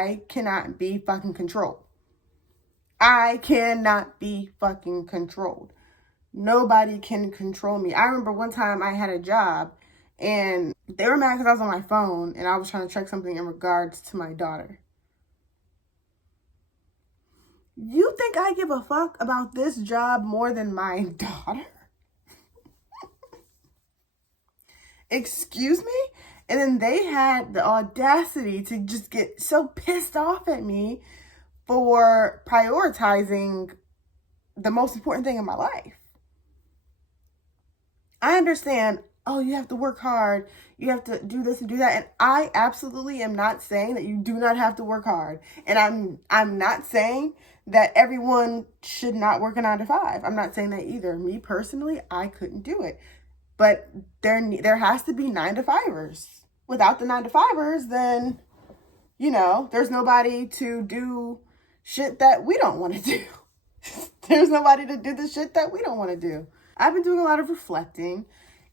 I cannot be fucking controlled. I cannot be fucking controlled. Nobody can control me. I remember one time I had a job and they were mad because I was on my phone and I was trying to check something in regards to my daughter. You think I give a fuck about this job more than my daughter? Excuse me? And then they had the audacity to just get so pissed off at me for prioritizing the most important thing in my life. I understand, oh, you have to work hard, you have to do this and do that. And I absolutely am not saying that you do not have to work hard. And I'm not saying that everyone should not work a 9 to 5. I'm not saying that either. Me personally, I couldn't do it. But there has to be 9 to 5ers. Without the 9 to 5ers, then, there's nobody to do shit that we don't want to do. There's nobody to do the shit that we don't want to do. I've been doing a lot of reflecting,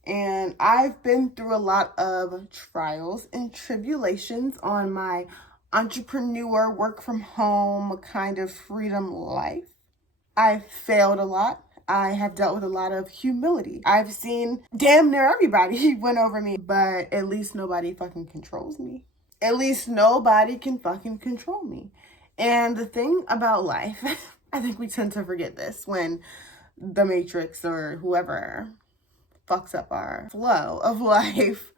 and I've been through a lot of trials and tribulations on my entrepreneur, work from home kind of freedom life. I've failed a lot. I have dealt with a lot of humility. I've seen damn near everybody win over me, but at least nobody fucking controls me. At least nobody can fucking control me. And the thing about life, I think we tend to forget this when the Matrix or whoever fucks up our flow of life.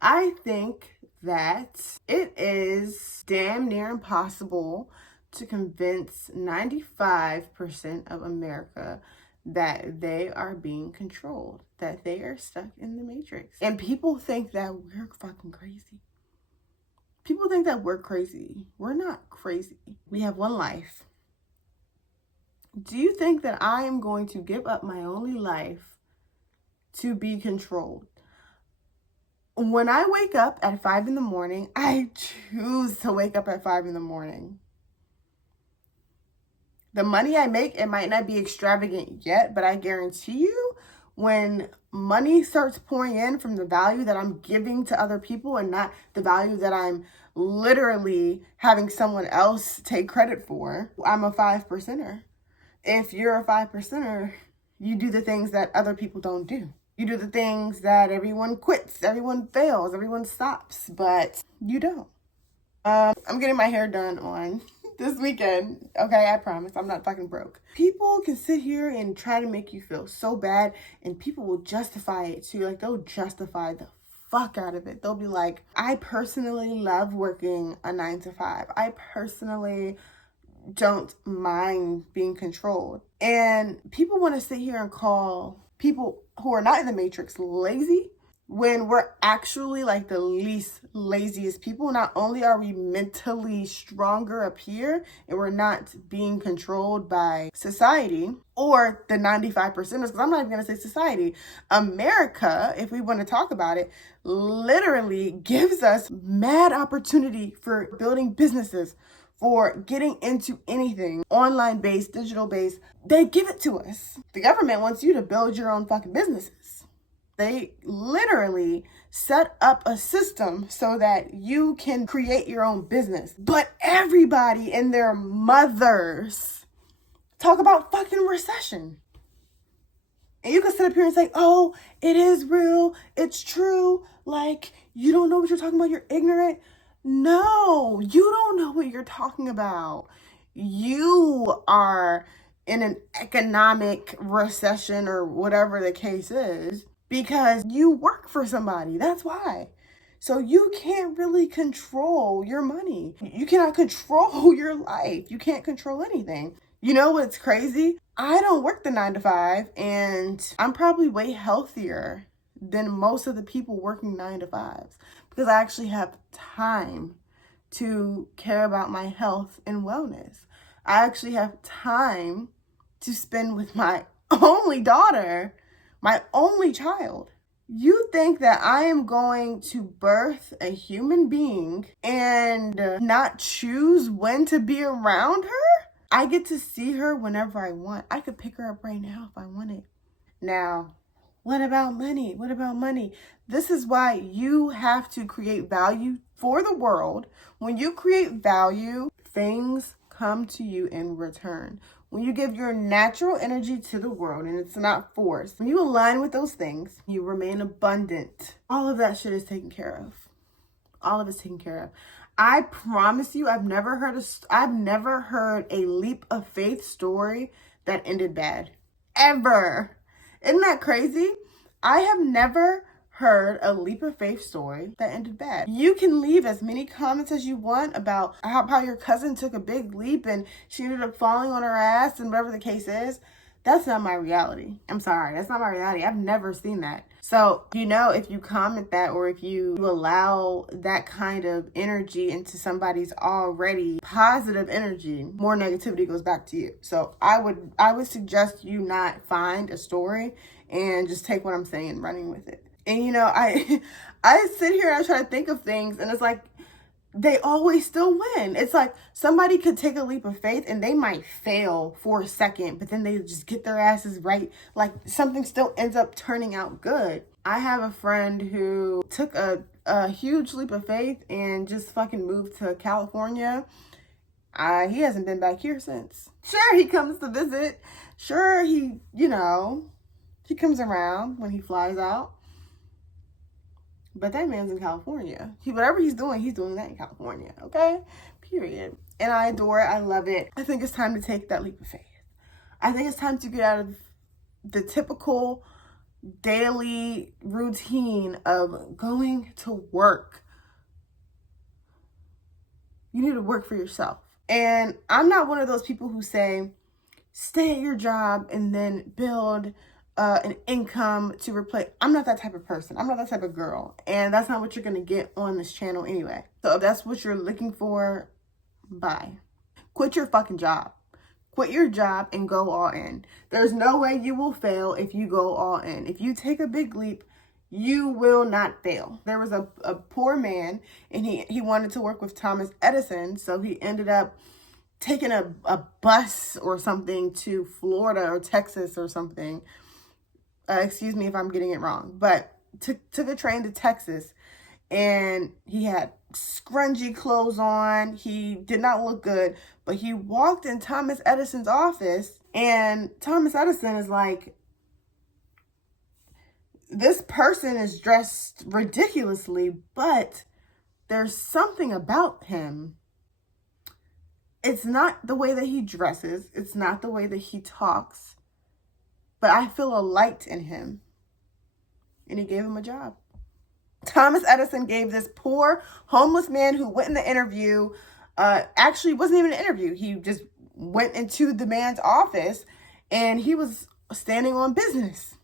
I think that it is damn near impossible to convince 95% of America that they are being controlled, that they are stuck in the Matrix. And people think that we're fucking crazy. People think that we're crazy. We're not crazy. We have one life. Do you think that I am going to give up my only life to be controlled? When I wake up at 5 in the morning, I choose to wake up at 5 in the morning. The money I make, it might not be extravagant yet, but I guarantee you when money starts pouring in from the value that I'm giving to other people and not the value that I'm literally having someone else take credit for, I'm a 5%er. If you're a 5%er, you do the things that other people don't do. You do the things that everyone quits, everyone fails, everyone stops, but you don't. I'm getting my hair done on this weekend. Okay, I promise. I'm not fucking broke. People can sit here and try to make you feel so bad, and people will justify it too. Like, they'll justify the fuck out of it. They'll be like, I personally love working a 9 to 5. I personally don't mind being controlled. And people want to sit here and call people who are not in the Matrix lazy when we're actually like the least laziest people. Not only are we mentally stronger up here and we're not being controlled by society or the 95%ers, because I'm not even going to say society. America, if we want to talk about it, literally gives us mad opportunity for building businesses, for getting into anything, online-based, digital-based. They give it to us. The government wants you to build your own fucking businesses. They literally set up a system so that you can create your own business. But everybody and their mothers talk about fucking recession. And you can sit up here and say, oh, it is real, it's true. Like, you don't know what you're talking about, you're ignorant. No, you don't know what you're talking about. You are in an economic recession or whatever the case is because you work for somebody. That's why. So you can't really control your money. You cannot control your life. You can't control anything. You know what's crazy? I don't work the 9 to 5, and I'm probably way healthier than most of the people working 9 to 5s because I actually have time to care about my health and wellness. I actually have time to spend with my only daughter, my only child. You think that I am going to birth a human being and not choose when to be around her? I get to see her whenever I want. I could pick her up right now if I wanted. Now, what about money? What about money? This is why you have to create value for the world, when you create value, things come to you in return. When you give your natural energy to the world and it's not forced, when you align with those things, you remain abundant. All of that shit is taken care of. All of it's taken care of. I promise you, I've never heard a leap of faith story that ended bad. Ever. Isn't that crazy? I have never heard a leap of faith story that ended bad. You can leave as many comments as you want about how your cousin took a big leap and she ended up falling on her ass and whatever the case is. That's not my reality. I'm sorry. That's not my reality. I've never seen that. So, if you comment that or if you allow that kind of energy into somebody's already positive energy, more negativity goes back to you. So I would suggest you not find a story and just take what I'm saying and running with it. And I sit here and I try to think of things and it's like, they always still win. It's like somebody could take a leap of faith and they might fail for a second, but then they just get their asses right. Like something still ends up turning out good. I have a friend who took a huge leap of faith and just fucking moved to California. He hasn't been back here since. Sure, he comes to visit. Sure, he comes around when he flies out. But that man's in California. Whatever he's doing that in California, okay? Period. And I adore it. I love it. I think it's time to take that leap of faith. I think it's time to get out of the typical daily routine of going to work. You need to work for yourself. And I'm not one of those people who say, stay at your job and then build an income to replace. I'm not that type of person. I'm not that type of girl. And that's not what you're going to get on this channel anyway. So if that's what you're looking for, bye. Quit your fucking job. Quit your job and go all in. There's no way you will fail if you go all in. If you take a big leap, you will not fail. There was a poor man and he wanted to work with Thomas Edison. So he ended up taking a bus or something to Florida or Texas or something. Excuse me if I'm getting it wrong, but took a train to Texas and he had scrungy clothes on. He did not look good, but he walked in Thomas Edison's office and Thomas Edison is like, this person is dressed ridiculously, but there's something about him. It's not the way that he dresses. It's not the way that he talks. But I feel a light in him. And he gave him a job. Thomas Edison gave this poor homeless man who went in the interview, actually wasn't even an interview. He just went into the man's office and he was standing on business.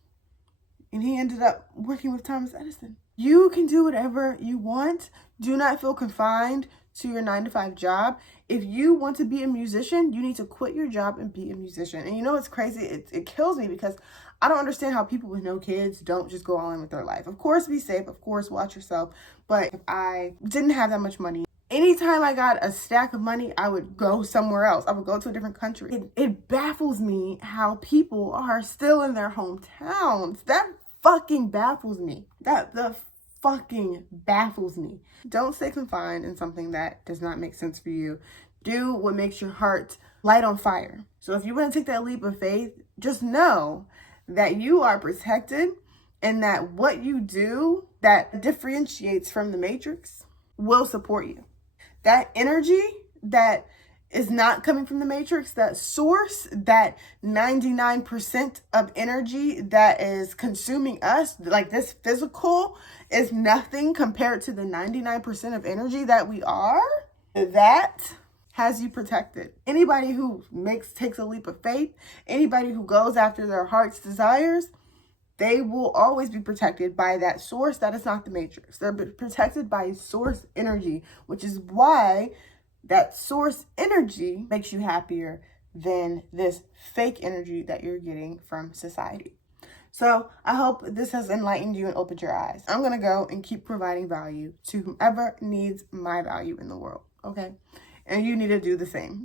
And he ended up working with Thomas Edison. You can do whatever you want. Do not feel confined to your 9-to-5 job. If you want to be a musician, you need to quit your job and be a musician. And it's crazy. It kills me because I don't understand how people with no kids don't just go all in with their life. Of course, be safe. Of course, watch yourself. But if I didn't have that much money, anytime I got a stack of money, I would go somewhere else. I would go to a different country. It baffles me how people are still in their hometowns. That fucking baffles me. The fucking baffles me. Don't stay confined in something that does not make sense for you. Do what makes your heart light on fire. So if you want to take that leap of faith, just know that you are protected and that what you do that differentiates from the matrix will support you. That energy that is not coming from the matrix, that source, that 99% of energy that is consuming us, like this physical, is nothing compared to the 99% of energy that we are. That has you protected. Anybody who takes a leap of faith, anybody who goes after their heart's desires, they will always be protected by that source that is not the matrix. They're protected by source energy, which is why that source energy makes you happier than this fake energy that you're getting from society. So I hope this has enlightened you and opened your eyes. I'm going to go and keep providing value to whomever needs my value in the world, okay? And you need to do the same.